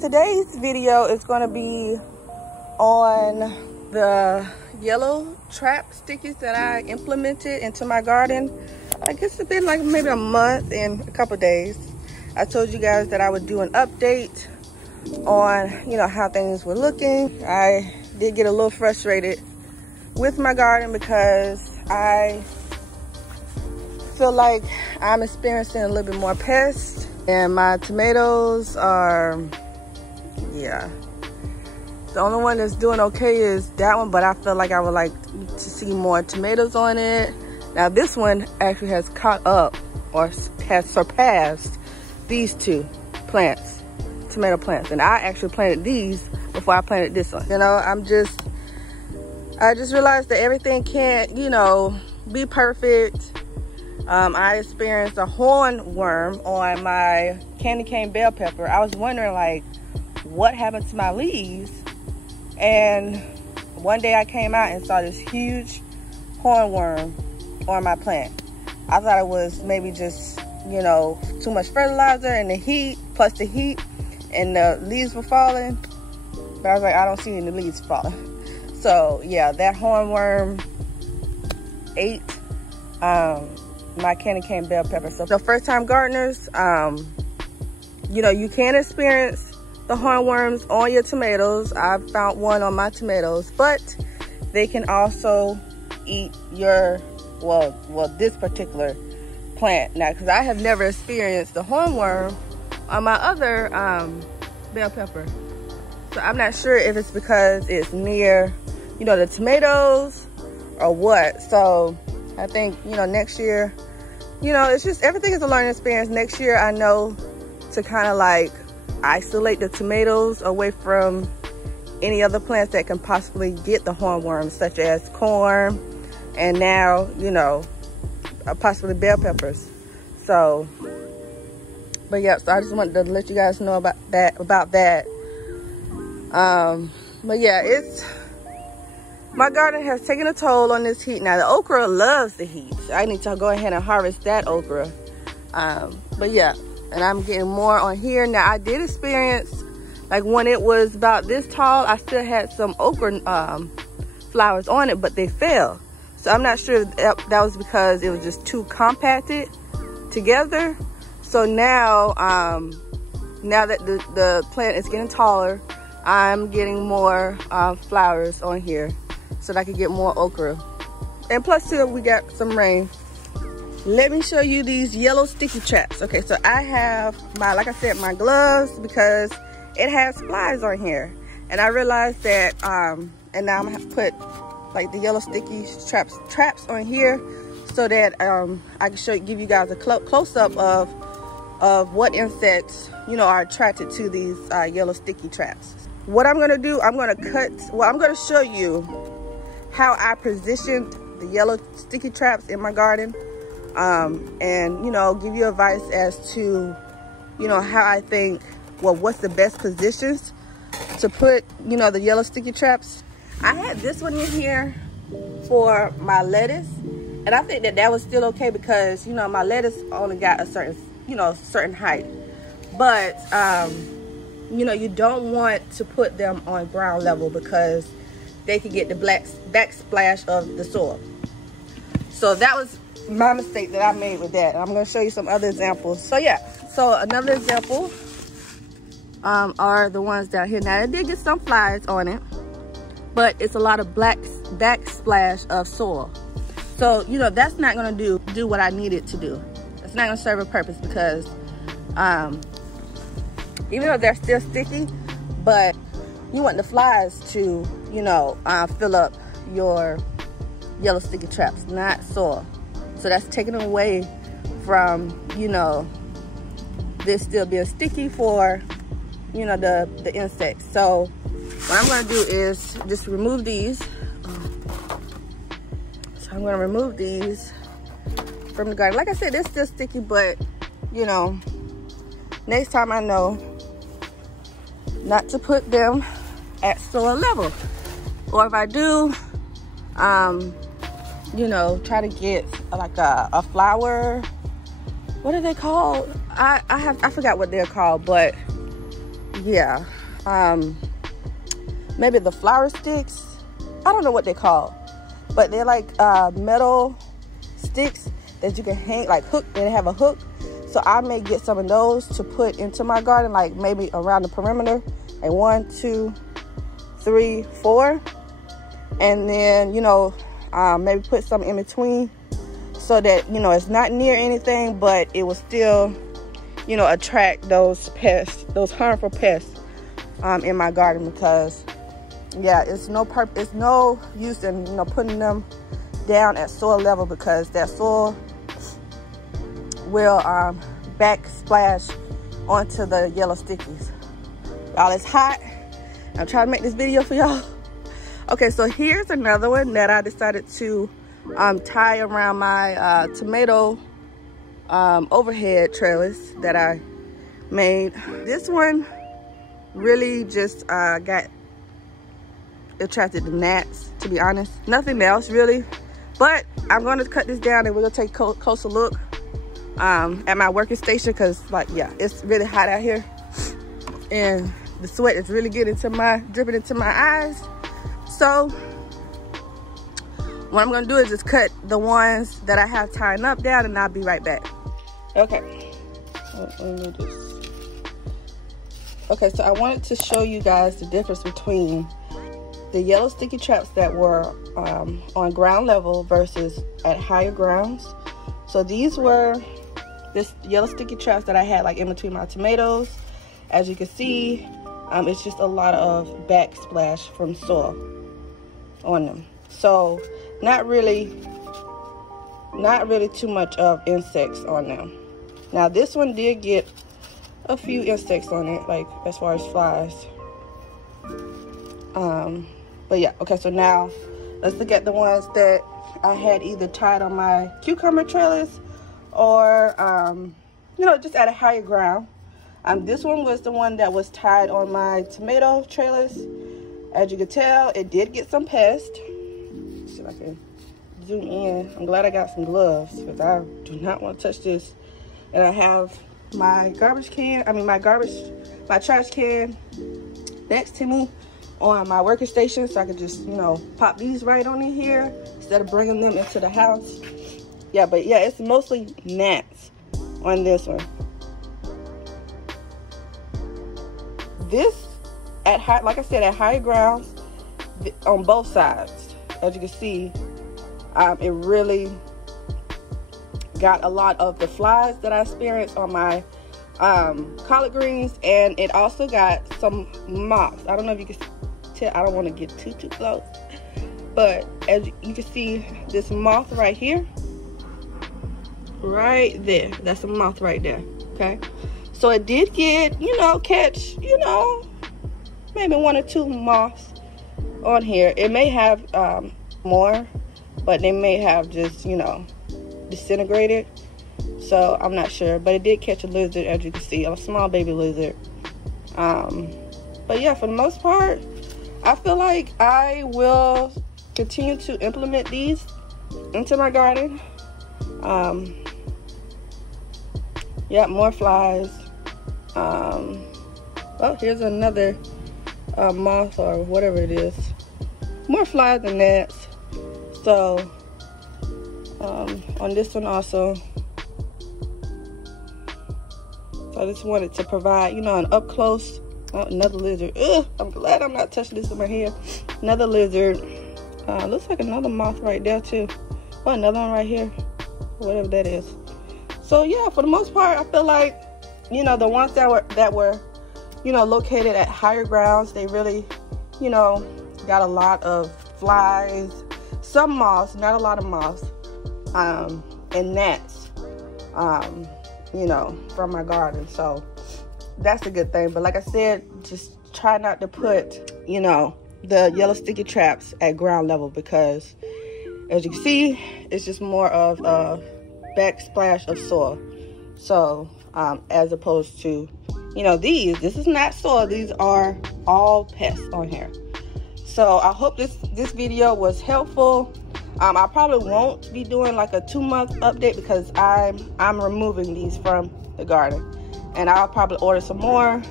Today's video is going to be on the yellow trap stickies that I implemented into my garden. I guess it's been like maybe a month and a couple days. I told you guys that I would do an update on, you know, how things were looking. I did get a little frustrated with my garden because I feel like I'm experiencing a little bit more pests, and my tomatoes are, yeah, the only one that's doing okay is that one, but I feel like I would like to see more tomatoes on it. Now this one actually has caught up or has surpassed these two plants, tomato plants, and I actually planted these before I planted this one. You know, I just realized that everything can't, you know, be perfect. I experienced a hornworm on my candy cane bell pepper. I was wondering, like, what happened to my leaves? And one day I came out and saw this huge hornworm on my plant. I thought it was maybe just, you know, too much fertilizer and the heat, plus the heat, and the leaves were falling. But I was like, I don't see any leaves falling. So yeah, that hornworm ate my candy cane bell pepper. So first time gardeners, you know, you can experience the hornworms on your tomatoes. I've found one on my tomatoes, but they can also eat your, well, this particular plant. Now, because I have never experienced the hornworm on my other bell pepper. So I'm not sure if it's because it's near, you know, the tomatoes or what. So I think, you know, next year, you know, it's just, everything is a learning experience. Next year, I know to kind of like isolate the tomatoes away from any other plants that can possibly get the hornworms, such as corn and now, you know, possibly bell peppers. So, but yeah, so I just wanted to let you guys know about that. But yeah, my garden has taken a toll on this heat. Now the okra loves the heat. So I need to go ahead and harvest that okra. But yeah, and I'm getting more on here. Now I did experience, like when it was about this tall, I still had some okra flowers on it, but they fell. So I'm not sure if that was because it was just too compacted together. So now, now that the plant is getting taller, I'm getting more flowers on here so that I can get more okra. And plus too, we got some rain. Let me show you these yellow sticky traps. Okay, so I have my, like I said, my gloves, because it has flies on here. And I realized that, and now I'm gonna have to put like the yellow sticky traps on here so that I can give you guys a close-up of what insects, you know, are attracted to these yellow sticky traps. What I'm gonna do, I'm gonna show you how I positioned the yellow sticky traps in my garden, and, you know, give you advice as to, you know, how I think, well, what's the best positions to put, you know, the yellow sticky traps. I had this one in here for my lettuce, and I think that was still okay because, you know, my lettuce only got a certain, you know, certain height. But you know, you don't want to put them on ground level because they can get the backsplash of the soil. So that was my mistake that I made with that. I'm going to show you some other examples. So yeah, so another example are the ones down here. Now it did get some flies on it, but it's a lot of backsplash of soil. So, you know, that's not going to do what I need it to do. It's not going to serve a purpose because even though they're still sticky, but you want the flies to, you know, fill up your yellow sticky traps, not soil. So that's taking away from, you know, this still being sticky for, you know, the insects. So what I'm going to do is just remove these. So I'm going to remove these from the garden. Like I said, they're still sticky, but, you know, next time I know not to put them at soil level. Or if I do, you know, try to get like a flower, what are they called? I forgot what they're called, but yeah, maybe the flower sticks. I don't know what they're called, but they're like metal sticks that you can hang, like hook, and they have a hook. So I may get some of those to put into my garden, like maybe around the perimeter, like 1, 2, 3, 4, and then, you know, maybe put some in between so that, you know, it's not near anything, but it will still, you know, attract those pests, those harmful pests in my garden. Because yeah, it's no use in, you know, putting them down at soil level, because that soil will backsplash onto the yellow stickies. Y'all, it's hot. I'm trying to make this video for y'all. Okay, so here's another one that I decided to tie around my tomato overhead trellis that I made. This one really just got attracted to gnats, to be honest. Nothing else really. But I'm going to cut this down and we're going to take a closer look at my working station, because, like, yeah, it's really hot out here and the sweat is really dripping into my eyes. So what I'm going to do is just cut the ones that I have tying up down, and I'll be right back. Okay. Let me do this. Okay, so I wanted to show you guys the difference between the yellow sticky traps that were on ground level versus at higher grounds. So these were this yellow sticky traps that I had like in between my tomatoes. As you can see, it's just a lot of backsplash from soil on them. So not really too much of insects on them. Now this one did get a few insects on it, like as far as flies. But yeah, okay, so now let's look at the ones that I had either tied on my cucumber trellis or, you know, just at a higher ground. This one was the one that was tied on my tomato trellis. As you can tell, it did get some pests. Let's see if I can zoom in. I'm glad I got some gloves, because I do not want to touch this. And I have my trash can next to me on my working station, so I could just, you know, pop these right on in here instead of bringing them into the house. Yeah, but yeah, it's mostly gnats on this one. This, like I said, at higher ground on both sides, as you can see, it really got a lot of the flies that I experienced on my collard greens, and it also got some moths. I don't know if you can tell, I don't want to get too close, but as you can see, this moth right here, right there, that's a moth right there. Okay, so it did get, you know, catch, you know, maybe 1 or 2 moths on here. It may have more, but they may have just, you know, disintegrated, so I'm not sure. But it did catch a lizard, as you can see, a small baby lizard. But yeah, for the most part, I feel like I will continue to implement these into my garden. Yeah, more flies. Oh, here's another moth or whatever it is. More flies than gnats. So on this one also, so I just wanted to provide, you know, an up close. Oh, another lizard. Ugh, I'm glad I'm not touching this with my hand. Another lizard. Looks like another moth right there too. Oh, another one right here, whatever that is. So yeah, for the most part, I feel like, you know, the ones that were you know, located at higher grounds, they really, you know, got a lot of flies, some moths, not a lot of moths, and gnats, you know, from my garden. So that's a good thing. But like I said, just try not to put, you know, the yellow sticky traps at ground level, because as you can see, it's just more of a backsplash of soil. So as opposed to, you know, this is not soil, these are all pests on here. So I hope this video was helpful. I probably won't be doing like a 2-month update, because I'm removing these from the garden, and I'll probably order some more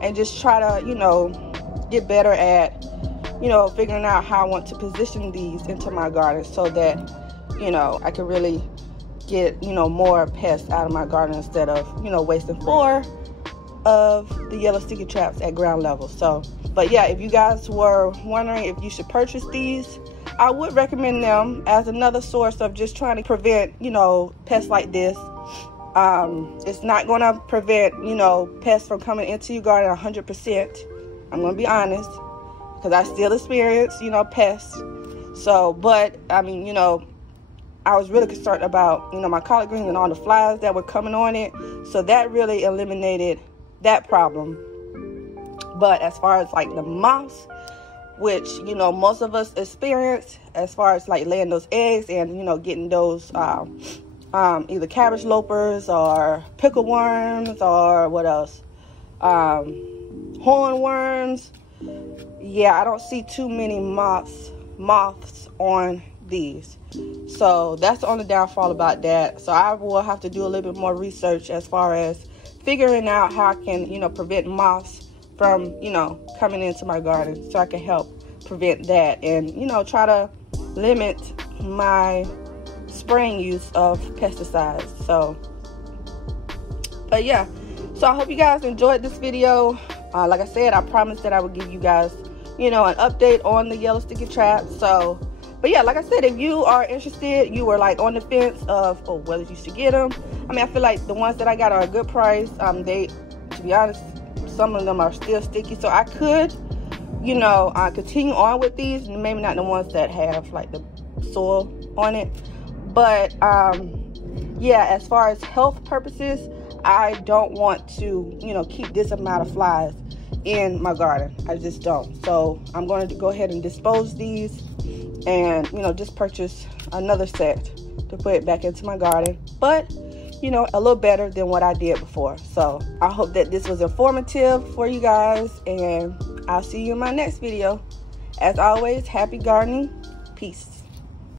and just try to, you know, get better at, you know, figuring out how I want to position these into my garden so that, you know, I can really get, you know, more pests out of my garden instead of, you know, wasting 4 of the yellow sticky traps at ground level. So, but yeah, if you guys were wondering if you should purchase these, I would recommend them as another source of just trying to prevent, you know, pests like this. It's not going to prevent, you know, pests from coming into your garden 100%. I'm going to be honest, because I still experience, you know, pests. So, but I mean, you know, I was really concerned about, you know, my collard greens and all the flies that were coming on it. So that really eliminated that problem. But as far as like the moths, which, you know, most of us experience as far as like laying those eggs and, you know, getting those either cabbage lopers or pickle worms or what else? Hornworms. Yeah, I don't see too many moths on these. So that's the only downfall about that. So I will have to do a little bit more research as far as figuring out how I can, you know, prevent moths from, you know, coming into my garden, so I can help prevent that and, you know, try to limit my spraying use of pesticides. So, but yeah, so I hope you guys enjoyed this video. Like I said, I promised that I would give you guys, you know, an update on the yellow sticky traps. So, but yeah, like I said, if you are interested, you were like on the fence of whether you should get them. I mean, I feel like the ones that I got are a good price. They, to be honest, some of them are still sticky, so I could, you know, continue on with these. Maybe not the ones that have like the soil on it, but yeah, as far as health purposes, I don't want to, you know, keep this amount of flies in my garden. I just don't. So I'm going to go ahead and dispose these and, you know, just purchase another set to put it back into my garden, but, you know, a little better than what I did before. So I hope that this was informative for you guys, and I'll see you in my next video. As always, happy gardening. Peace.